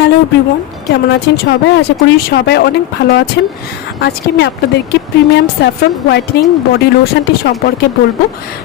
Hello everyone কেমন আছেন সবাই? আশা করি সবাই অনেক ভালো আছেন। আজকে আমি আপনাদেরকে প্রিমিয়াম স্যাফরন হোয়াইটেনিং বডি লোশনটি সম্পর্কে বলব।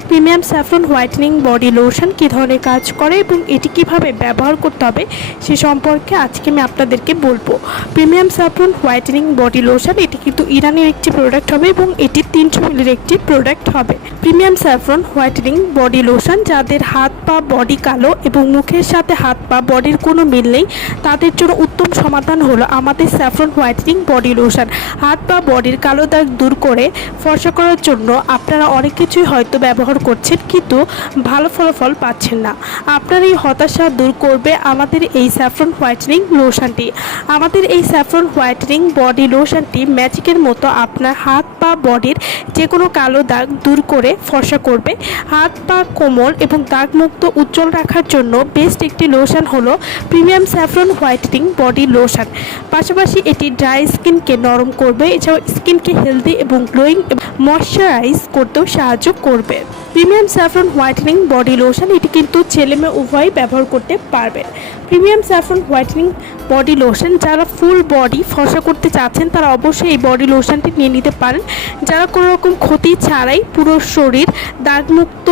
Premium saffron whitening body lotion কী ধরনের কাজ করে এবং এটি কীভাবে ব্যবহার করতে হবে সে সম্পর্কে আজকে আমি আপনাদেরকে বলব। Premium saffron whitening body lotion, এটি কিন্তু ইরানের একটি প্রোডাক্ট হবে এবং এটি তিনশো মিলির একটি প্রোডাক্ট হবে। Premium saffron whitening body lotion, যাদের হাত পা বডি কালো এবং মুখের সাথে হাত পা বডির কোনো মিল নেই, তাদের জন্য উত্তম সমাধান হলো আমাদের স্যাফরন হোয়াইটনিং বডি লোশন হাত বা বডির কালো দাগ দূর করে ফর্সা করার জন্য আপনারা অনেক কিছুই হয়তো ব্যবহার করছেন কিন্তু ভালো ফলাফল পাচ্ছেন না। আপনার এই হতাশা দূর করবে আমাদের এই স্যাফরন হোয়াইটনিং লোশনটি আমাদের এই স্যাফরন হোয়াইটনিং বডি লোশনটি ম্যাজিকের মতো আপনার হাত পা বডির যে কোনো কালো দাগ দূর করে ফর্সা করবে। হাত পা কোমল এবং দাগমুক্ত উজ্জ্বল রাখার জন্য বেস্ট একটি লোশন হলো premium saffron whitening body lotion. পাশাপাশি এটি ড্রাই স্কিনকে নরম করবে, এছাড়াও স্কিনকে হেলদি এবং গ্লোয়িং ময়শ্চারাইজ করতেও সাহায্য করবে। Premium saffron whitening body lotion, এটি কিন্তু ছেলে মেয়ে উভয়ই ব্যবহার করতে পারবেন premium saffron whitening body lotion, যারা ফুল বডি ফসা করতে চাচ্ছেন, তারা অবশ্যই এই বডি লোশনটি নিয়ে নিতে পারেন। যারা কোনো রকম ক্ষতি ছাড়াই পুরো শরীর দাগমুক্ত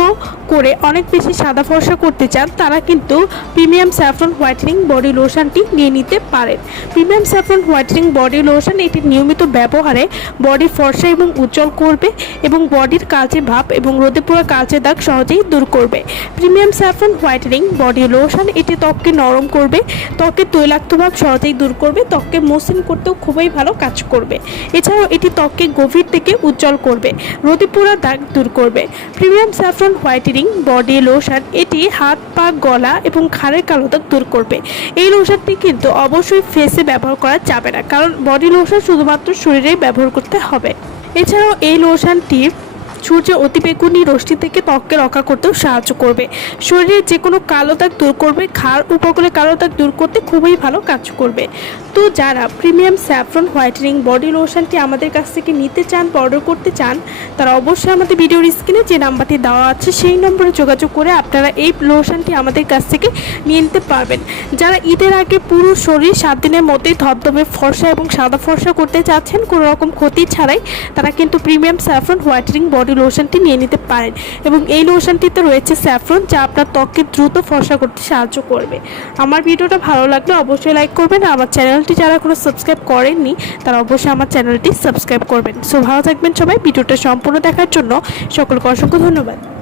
করে অনেক বেশি সাদা ফর্সা করতে চান, তারা কিন্তু প্রিমিয়াম স্যাফরন হোয়াইটেনিং বডি লোশনটি নিয়ে নিতে পারেন। Premium saffron whitening body lotion এটি নিয়মিত ব্যবহারে বডি ফর্সা এবং উজ্জ্বল করবে এবং বডির কালচে ভাব এবং রোদে পোড়া কালচে দাগ সহজেই দূর করবে। Premium saffron whitening body lotion এটি ত্বককে নরম করবে ত্বকের তৈলাক্ত ভাব সহজেই দূর করবে, ত্বককে মসৃণ করতেও খুবই ভালো কাজ করবে। এছাড়াও এটি ত্বককে গভীর থেকে উজ্জ্বল করবে, রোদে পোড়া দাগ দূর করবে। Premium saffron whitening body lotion, এটি হাত, পা, গলা এবং ঘাড়ের কালো দাগ দূর করবে। এই লোশনটি কিন্তু অবশ্যই ফেসে ব্যবহার করা যাবে না, কারণ বডি লোশন শুধুমাত্র শরীরেই ব্যবহার করতে হবে। এছাড়াও এই লোশনটি সূর্যের অতিবেগুনি রশ্মি থেকে ত্বককে রক্ষা করতেও সাহায্য করবে। শরীরে যে কোনো কালো দাগ দূর করবে, ঘাড় উপকূলে কালো দাগ দূর করতে খুবই ভালো কাজ করবে। তো যারা প্রিমিয়াম স্যাফরন, হোয়াইটেনিং, বডি লোশনটি আমাদের কাছ থেকে নিতে চান অর্ডার করতে চান, তারা অবশ্যই আমাদের ভিডিওর স্ক্রিনে যে নাম্বারটি দেওয়া আছে, সেই নম্বরে যোগাযোগ করে আপনারা এই লোশনটি আমাদের কাছ থেকে নিয়ে নিতে পারবেন। যারা ঈদের আগে পুরো শরীর সাত দিনের মধ্যেই ধবধবে, ফর্সা এবং সাদা ফর্সা করতে চাচ্ছেন, কোনো রকম ক্ষতি ছাড়াই তারা কিন্তু প্রিমিয়াম স্যাফরন, হোয়াইটেনিং, বডি লোশনটি নিয়ে নিতে পারেন এবং এই লোশনটিতে রয়েছে স্যাফরন যা আপনার ত্বককে দ্রুত ফর্সা করতে সাহায্য করবে। আমার ভিডিওটা ভালো লাগলে অবশ্যই লাইক করবেন আমার চ্যানেলটি যারা কোনো সাবস্ক্রাইব করেননি, তারা অবশ্যই আমার চ্যানেলটি সাবস্ক্রাইব করবেন। সো ভালো থাকবেন সবাই, ভিডিওটা সম্পূর্ণ দেখার জন্য সকলকে অসংখ্য ধন্যবাদ।